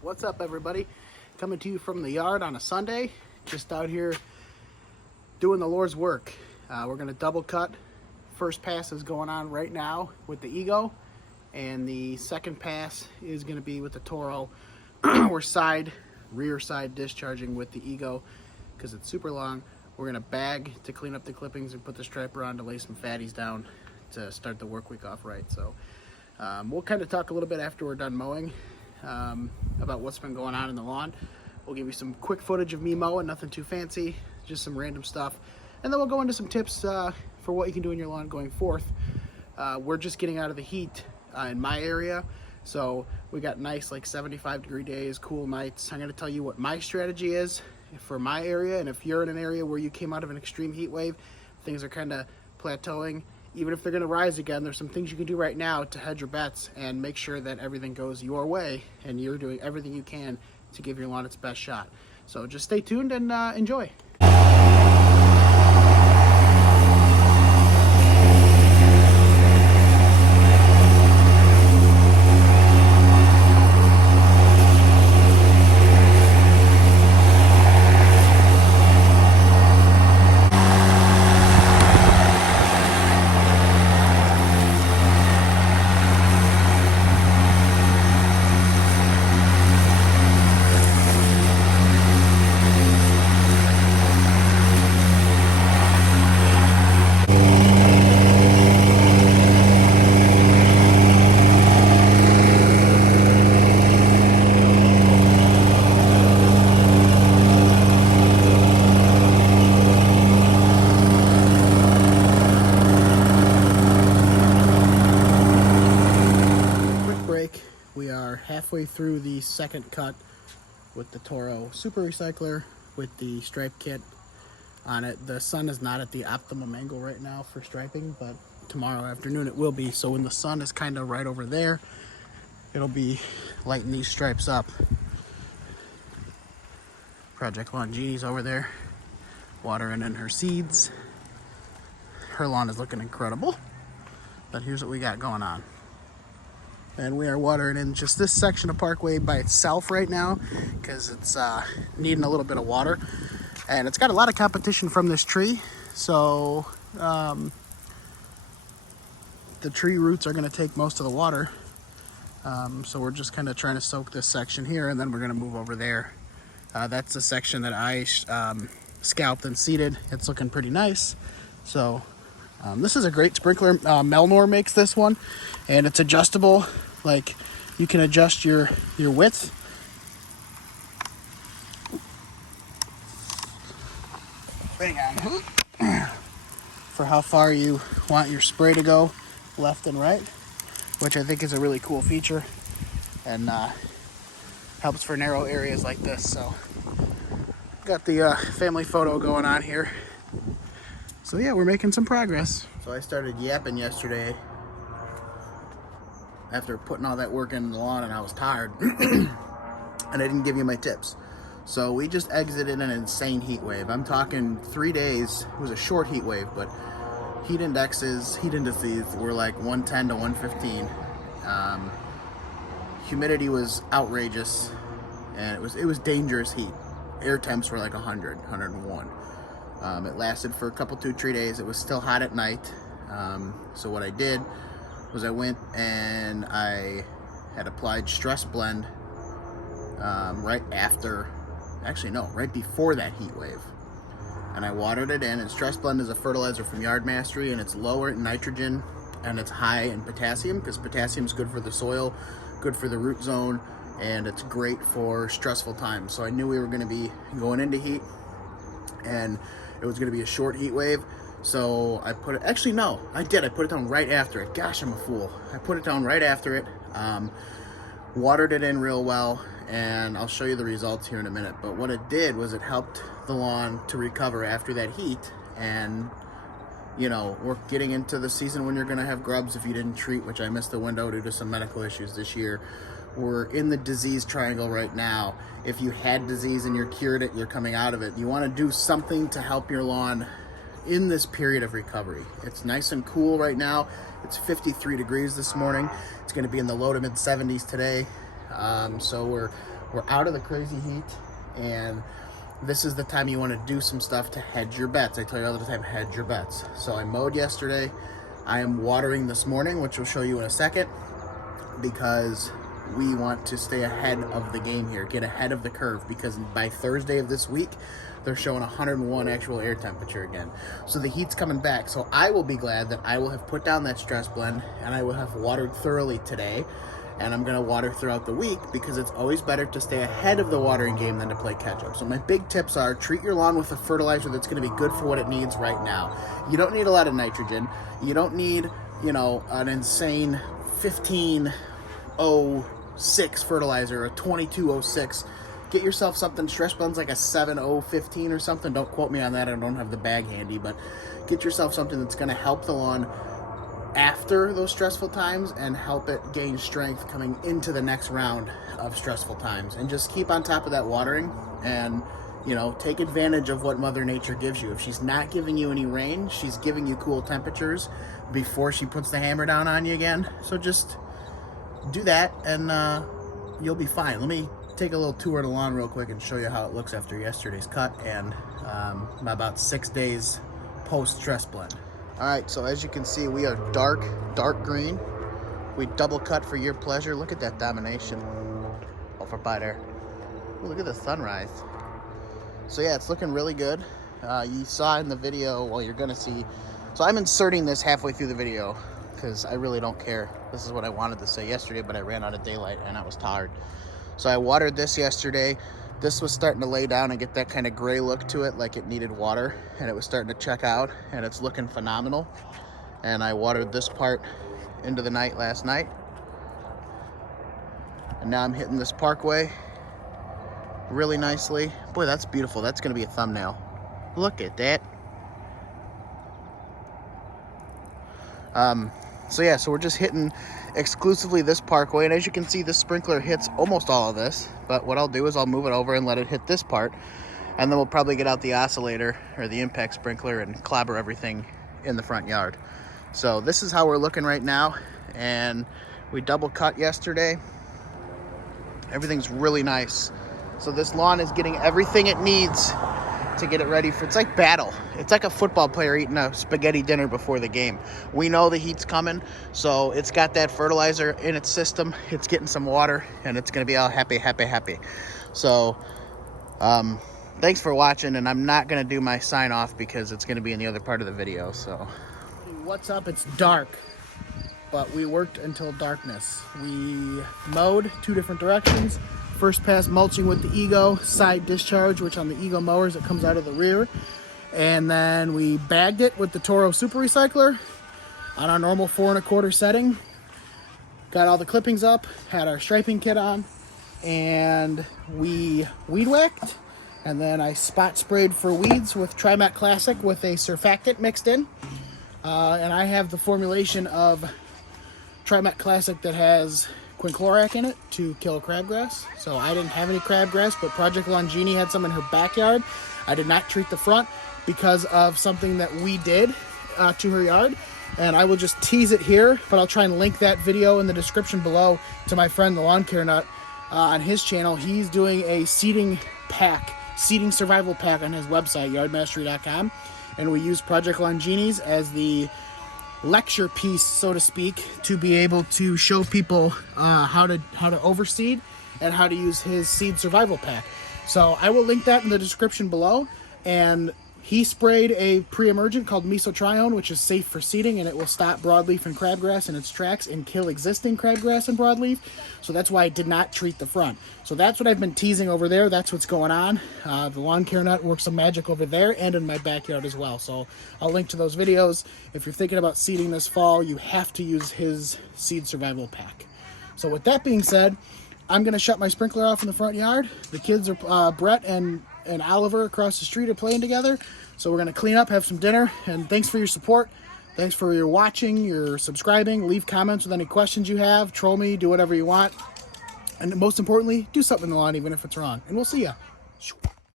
What's up, everybody? Coming to you from the yard on a Sunday, just out here doing the Lord's work. We're going to double cut. First pass is going on right now with the Ego, and the second pass is going to be with the Toro. We're rear side discharging with the Ego because it's super long. We're going to bag to clean up the clippings and put the striper on to lay some fatties down to start the work week off right. So we'll kind of talk a little bit after we're done mowing about what's been going on in the lawn. We'll give you some quick footage of me mowing, nothing too fancy, just some random stuff. And then we'll go into some tips for what you can do in your lawn going forth. We're just getting out of the heat in my area. So we got nice like 75-degree days, cool nights. I'm going to tell you what my strategy is for my area. And if you're in an area where you came out of an extreme heat wave, things are kind of plateauing. Even if they're going to rise again, there's some things you can do right now to hedge your bets and make sure that everything goes your way and you're doing everything you can to give your lawn its best shot. So just stay tuned and enjoy. We are halfway through the second cut with the Toro Super Recycler with the stripe kit on it. The sun is not at the optimum angle right now for striping, but tomorrow afternoon it will be. So when the sun is kind of right over there, it'll be lighting these stripes up. Project Longini's over there watering in her seeds. Her lawn is looking incredible, but here's what we got going on. And we are watering in just this section of Parkway by itself right now because it's needing a little bit of water. And it's got a lot of competition from this tree. So the tree roots are going to take most of the water. So we're just kind of trying to soak this section here, and then we're going to move over there. That's the section that I scalped and seeded. It's looking pretty nice. So this is a great sprinkler. Melnor makes this one, and it's adjustable. Like, you can adjust your width. Hang on. For how far you want your spray to go, left and right, which I think is a really cool feature, and helps for narrow areas like this. So got the family photo going on here. So yeah, we're making some progress. So I started yapping yesterday after putting all that work in the lawn, and I was tired and I didn't give you my tips. So we just exited an insane heat wave. I'm talking 3 days. It was a short heat wave, but heat indices were like 110 to 115. Humidity was outrageous, and it was dangerous heat. Air temps were like 100, 101. It lasted for a couple 2-3 days. It was still hot at night. So what I did was I went and I had applied Stress Blend right before that heat wave. And I watered it in. And Stress Blend is a fertilizer from Yard Mastery, and it's lower in nitrogen and it's high in potassium, because potassium is good for the soil, good for the root zone, and it's great for stressful times. So I knew we were going to be going into heat, and it was going to be a short heat wave. So I put it, I put it down right after it. Gosh, I'm a fool. I put it down right after it, watered it in real well, and I'll show you the results here in a minute. But what it did was it helped the lawn to recover after that heat. And, you know, we're getting into the season when you're going to have grubs if you didn't treat, which I missed the window due to some medical issues this year. We're in the disease triangle right now. If you had disease and you're cured it, you're coming out of it. You want to do something to help your lawn in this period of recovery. It's nice and cool right now. It's 53 degrees this morning. It's going to be in the low to mid 70s today. So We're out of the crazy heat, and this is the time you want to do some stuff to hedge your bets. I tell you all the time, hedge your bets. So I mowed yesterday. I am watering this morning, which we'll show you in a second, because we want to stay ahead of the game here, get ahead of the curve, because by Thursday of this week, they're showing 101 actual air temperature again. So the heat's coming back. So I will be glad that I will have put down that stress blend, and I will have watered thoroughly today. And I'm going to water throughout the week, because it's always better to stay ahead of the watering game than to play catch up. So my big tips are: treat your lawn with a fertilizer that's going to be good for what it needs right now. You don't need a lot of nitrogen. You don't need, an insane 1506 fertilizer, a 2206. Get yourself something. Stress blend's like a 7015 or something. Don't quote me on that. I don't have the bag handy, but get yourself something that's going to help the lawn after those stressful times and help it gain strength coming into the next round of stressful times. And just keep on top of that watering, and take advantage of what Mother Nature gives you. If she's not giving you any rain, she's giving you cool temperatures before she puts the hammer down on you again. So just do that, and you'll be fine. Let me take a little tour of the lawn real quick and show you how it looks after yesterday's cut and about 6 days post stress blend. All right, so as you can see, we are dark green. We double cut for your pleasure. Look at that domination over by there. Ooh, look at the sunrise. So yeah, it's looking really good. You saw in the video, well, you're gonna see. So I'm inserting this halfway through the video because I really don't care. This is what I wanted to say yesterday, but I ran out of daylight and I was tired. So I watered this yesterday. This was starting to lay down and get that kind of gray look to it, like it needed water, and it was starting to check out, and it's looking phenomenal. And I watered this part into the night last night. And now I'm hitting this parkway really nicely. Boy, that's beautiful. That's gonna be a thumbnail. Look at that. So yeah, so we're just hitting exclusively this parkway, and as you can see, the sprinkler hits almost all of this, but what I'll do is I'll move it over and let it hit this part, and then we'll probably get out the oscillator or the impact sprinkler and clobber everything in the front yard. So this is how we're looking right now, and we double cut yesterday. Everything's really nice. So this lawn is getting everything it needs to get it ready for, it's like battle. It's like a football player eating a spaghetti dinner before the game. We know the heat's coming, so it's got that fertilizer in its system. It's getting some water, and it's gonna be all happy. So thanks for watching, and I'm not gonna do my sign off because it's gonna be in the other part of the video. So what's up? It's dark, but we worked until darkness. We mowed 2 different directions. First pass mulching with the Ego side discharge, which on the Ego mowers it comes out of the rear. And then we bagged it with the Toro Super Recycler on our normal 4 1/4 setting. Got all the clippings up, had our striping kit on, and we weed whacked. And then I spot sprayed for weeds with Trimet Classic with a surfactant mixed in. And I have the formulation of Trimet Classic that has quinclorac in it to kill crabgrass. So I didn't have any crabgrass, but Project Longini had some in her backyard. I did not treat the front because of something that we did to her yard, and I will just tease it here, but I'll try and link that video in the description below to my friend the Lawn Care Nut on his channel. He's doing a seeding survival pack on his website, yardmastery.com, and we use Project Longini's as the lecture piece, so to speak, to be able to show people how to overseed and how to use his seed survival pack. So I will link that in the description below. And he sprayed a pre-emergent called Mesotrione, which is safe for seeding, and it will stop broadleaf and crabgrass in its tracks and kill existing crabgrass and broadleaf. So that's why I did not treat the front. So that's what I've been teasing over there. That's what's going on. The Lawn Care Nut works some magic over there and in my backyard as well. So I'll link to those videos. If you're thinking about seeding this fall, you have to use his seed survival pack. So with that being said, I'm going to shut my sprinkler off in the front yard. The kids are, Brett and Oliver across the street are playing together. So we're going to clean up, have some dinner, and thanks for your support. Thanks for your watching, your subscribing. Leave comments with any questions you have. Troll me, do whatever you want. And most importantly, do something in the lawn even if it's wrong. And we'll see ya.